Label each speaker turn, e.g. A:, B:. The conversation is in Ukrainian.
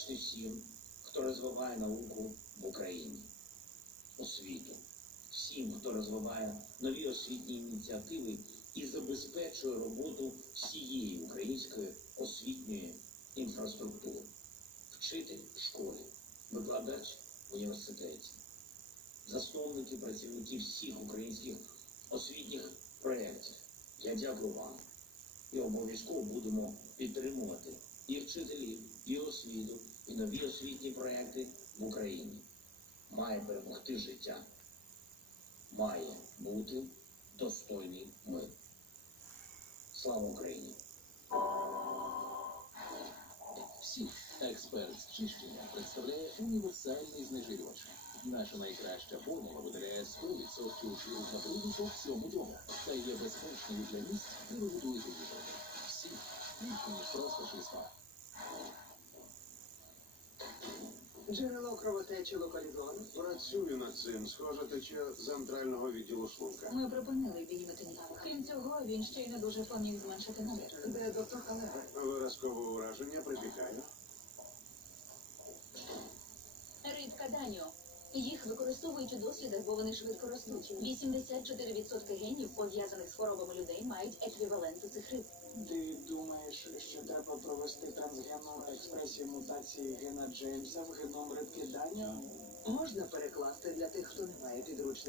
A: вдячний всім, хто розвиває науку в Україні, освіту, всім, хто розвиває нові освітні ініціативи і забезпечує роботу всієї української освітньої інфраструктури. Вчитель в школі, викладач в університеті, засновники, працівники всіх українських освітніх проєктів. Я дякую вам і обов'язково будемо підтримувати і вчителів, і освіту, і нові освітні проекти в Україні. Має перемогти життя. Має бути достойний мир. Слава Україні!
B: Всіх експерт з чищення представляє універсальний знежирювач. Наша найкраща формула видаляє 100% жиру бруду по всьому дому та є безпечною для місць, де ви готуєте їжу. Всі більше ніж просто числа.
C: Джерело кровотечі локалізовано.
D: Працюю над цим. Схоже, тече з антрального відділу шлунка.
E: Ми припинили бійметинів. Крім цього, він ще й не дуже планів зменшити намір.
C: Де доктор Халера?
D: Виразкове ураження припікає.
E: Рідка Даніо. Їх використовують у дослідах, бо вони швидко ростуть. 84% генів, пов'язаних з хворобами людей, мають еквіваленти цих риб.
F: Ти думаєш, що треба провести трансгенну експресію мутації гена Джеймса в геном рибки Даніо?
C: Можна перекласти для тих, хто не має підручних